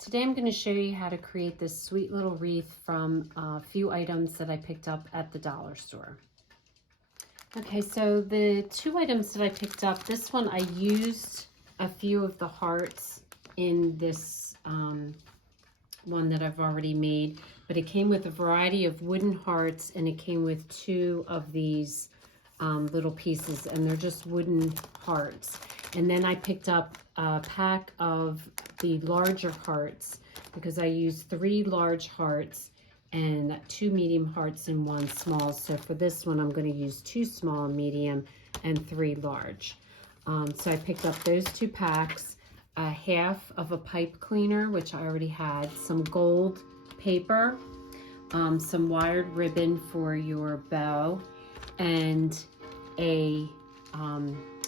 Today I'm going to show you how to create this sweet little wreath from a few items that I picked up at the dollar store. Okay, so the two items that I picked up, this one I used a few of the hearts in this one that I've already made, but it came with a variety of wooden hearts and it came with two of these little pieces, and they're just wooden hearts. And then I picked up a pack of the larger hearts because I used 3 large hearts and 2 medium hearts and 1 small. So for this one, I'm going to use 2 small, medium, and 3 large. So I picked up those 2 packs, a half of a pipe cleaner, which I already had, some gold paper, some wired ribbon for your bow, and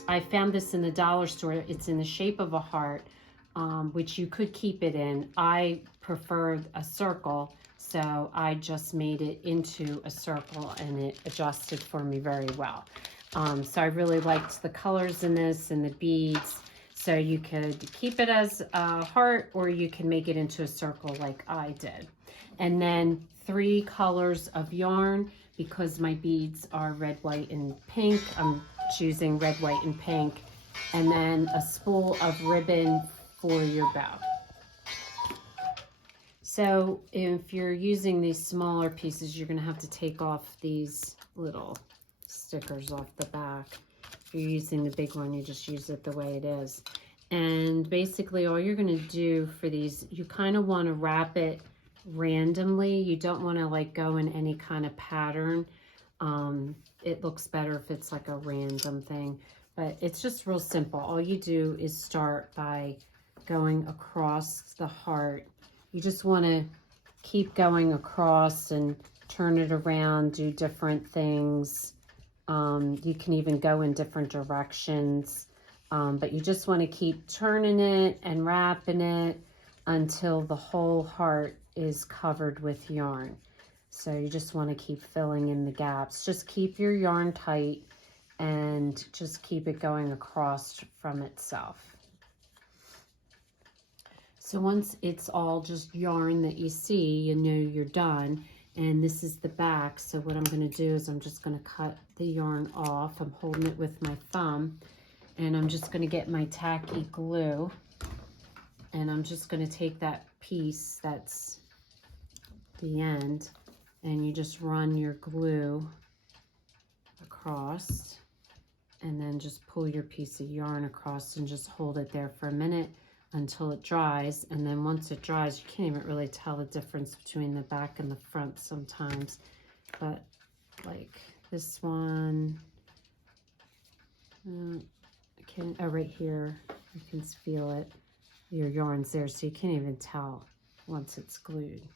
I found this in the dollar store. It's in the shape of a heart, which you could keep it in. I preferred a circle, so I just made it into a circle and it adjusted for me very well. So I really liked the colors in this and the beads. So you could keep it as a heart or you can make it into a circle like I did. And then 3 colors of yarn, because my beads are red, white, and pink. I'm choosing red, white, and pink. And then a spool of ribbon for your bow. So if you're using these smaller pieces, you're going to have to take off these little stickers off the back. If you're using the big one, you just use it the way it is. And basically all you're going to do for these, you kind of want to wrap it randomly. You don't want to like go in any kind of pattern. It looks better if it's like a random thing, but it's just real simple. All you do is start by going across the heart. You just want to keep going across and turn it around, do different things. You can even go in different directions, but you just want to keep turning it and wrapping it until the whole heart is covered with yarn. So you just want to keep filling in the gaps. Just keep your yarn tight and just keep it going across from itself. So once it's all just yarn that you see, you know you're done. And this is the back. So what I'm going to do is I'm just going to cut the yarn off. I'm holding it with my thumb. And I'm just going to get my tacky glue. And I'm just going to take that piece that's the end, and you just run your glue across, and then just pull your piece of yarn across and just hold it there for a minute until it dries. And then once it dries, you can't even really tell the difference between the back and the front sometimes, but like this one, right here, you can feel it. Your yarn's there, so you can't even tell once it's glued.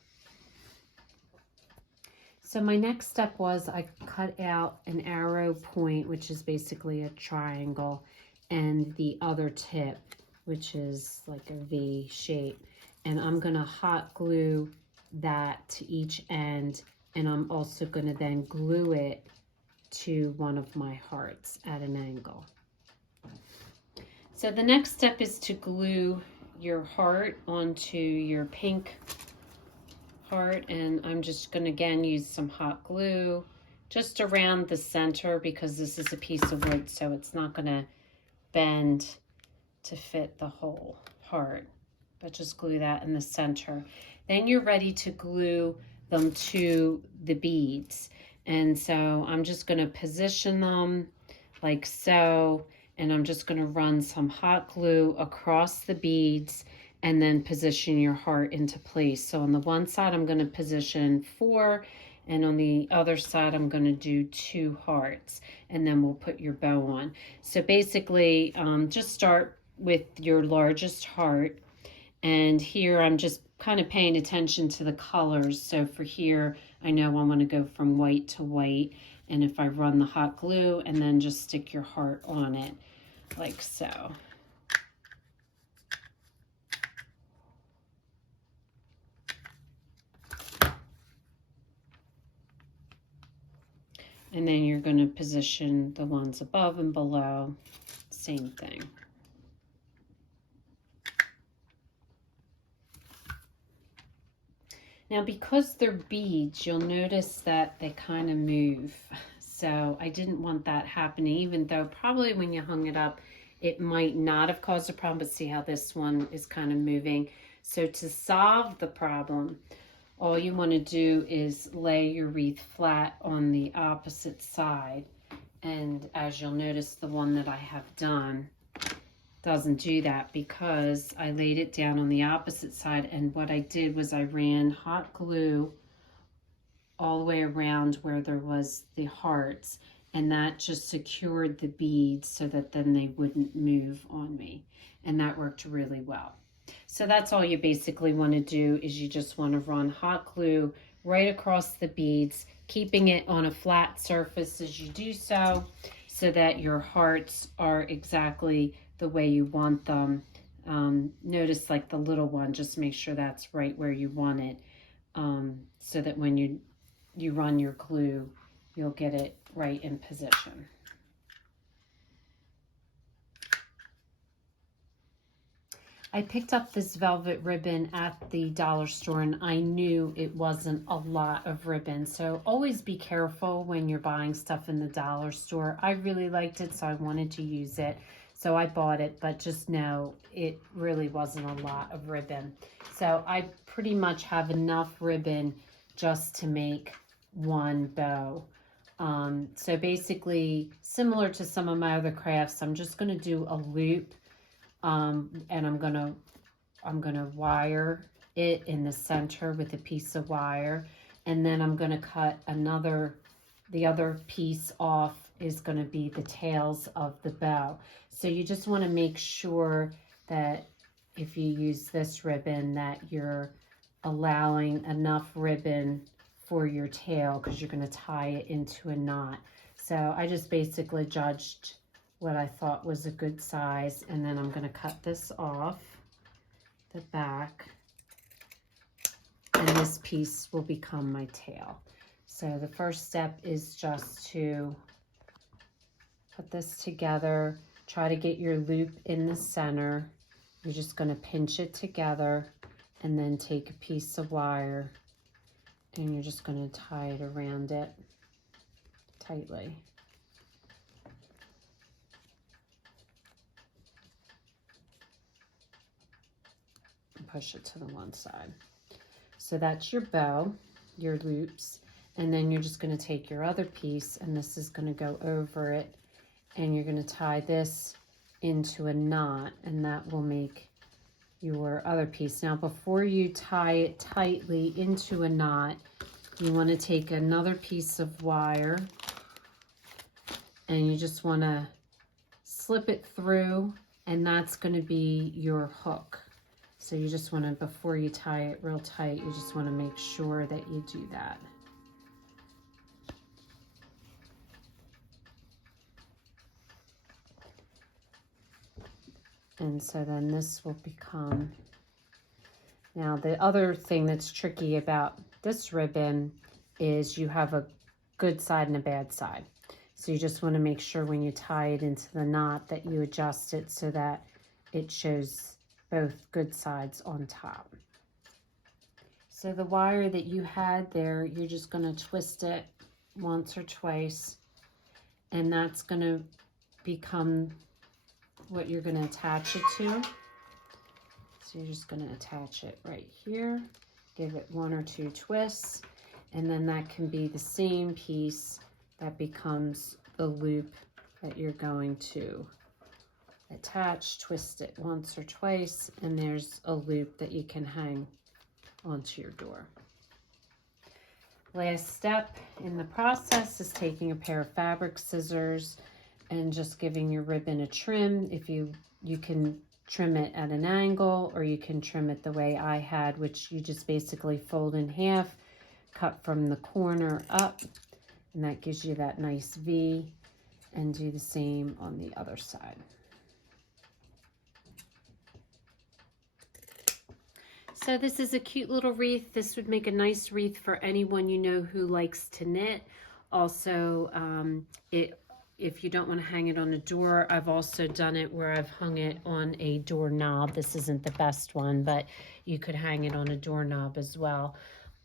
So my next step was I cut out an arrow point, which is basically a triangle, and the other tip, which is like a V shape. And I'm gonna hot glue that to each end, and I'm also gonna then glue it to one of my hearts at an angle. So the next step is to glue your heart onto your pink heart, and I'm just going to again use some hot glue just around the center because this is a piece of wood, so it's not going to bend to fit the whole heart, but just glue that in the center. Then you're ready to glue them to the beads, and so I'm just going to position them like so. And I'm just going to run some hot glue across the beads and then position your heart into place. So on the one side, I'm going to position 4, and on the other side, I'm going to do 2 hearts, and then we'll put your bow on. So basically, just start with your largest heart, and here I'm just kind of paying attention to the colors. So for here, I know I want to go from white to white, and if I run the hot glue and then just stick your heart on it like so. And then you're going to position the ones above and below, same thing. Now, because they're beads, you'll notice that they kind of move. So I didn't want that happening, even though probably when you hung it up, it might not have caused a problem, but see how this one is kind of moving. So to solve the problem, all you want to do is lay your wreath flat on the opposite side. And as you'll notice, the one that I have done doesn't do that because I laid it down on the opposite side, and what I did was I ran hot glue all the way around where there was the hearts, and that just secured the beads so that then they wouldn't move on me, and that worked really well. So that's all you basically want to do, is you just want to run hot glue right across the beads, keeping it on a flat surface as you do so, so that your hearts are exactly the way you want them. Notice like the little one, just make sure that's right where you want it, so that when you run your glue, you'll get it right in position. I picked up this velvet ribbon at the dollar store, and I knew it wasn't a lot of ribbon. So always be careful when you're buying stuff in the dollar store. I really liked it, so I wanted to use it. So I bought it, but just know it really wasn't a lot of ribbon. So I pretty much have enough ribbon just to make one bow. So basically, similar to some of my other crafts, I'm just going to do a loop, and I'm gonna wire it in the center with a piece of wire, and then I'm gonna cut the other piece off is going to be the tails of the bow. So you just want to make sure that if you use this ribbon that you're allowing enough ribbon for your tail, because you're going to tie it into a knot. So I just basically judged what I thought was a good size, and then I'm going to cut this off the back, and this piece will become my tail. So the first step is just to put this together, try to get your loop in the center. You're just going to pinch it together and then take a piece of wire and you're just going to tie it around it tightly. And push it to the one side. So that's your bow, your loops, and then you're just going to take your other piece, and this is going to go over it, and you're going to tie this into a knot, and that will make your other piece. Now, before you tie it tightly into a knot, you want to take another piece of wire, and you just want to slip it through, and that's going to be your hook. So you just want to, before you tie it real tight, you just want to make sure that you do that. And so then this will become, now the other thing that's tricky about this ribbon is you have a good side and a bad side. So you just want to make sure when you tie it into the knot that you adjust it so that it shows both good sides on top. So the wire that you had there, you're just going to twist it once or twice, and that's going to become what you're going to attach it to. So you're just going to attach it right here, give it one or two twists, and then that can be the same piece that becomes the loop that you're going to attach. Twist it once or twice, and there's a loop that you can hang onto your door. Last step in the process is taking a pair of fabric scissors and just giving your ribbon a trim. If you can trim it at an angle, or you can trim it the way I had, which you just basically fold in half, cut from the corner up, and that gives you that nice V, and do the same on the other side. So this is a cute little wreath. This would make a nice wreath for anyone you know who likes to knit. Also, if you don't want to hang it on a door, I've also done it where I've hung it on a doorknob. This isn't the best one, but you could hang it on a doorknob as well.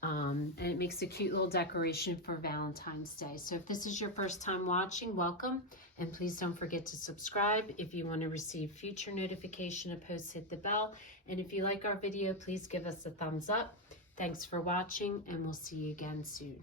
And it makes a cute little decoration for Valentine's Day. So if this is your first time watching, welcome. And please don't forget to subscribe. If you want to receive future notification of posts, hit the bell. And if you like our video, please give us a thumbs up. Thanks for watching, and we'll see you again soon.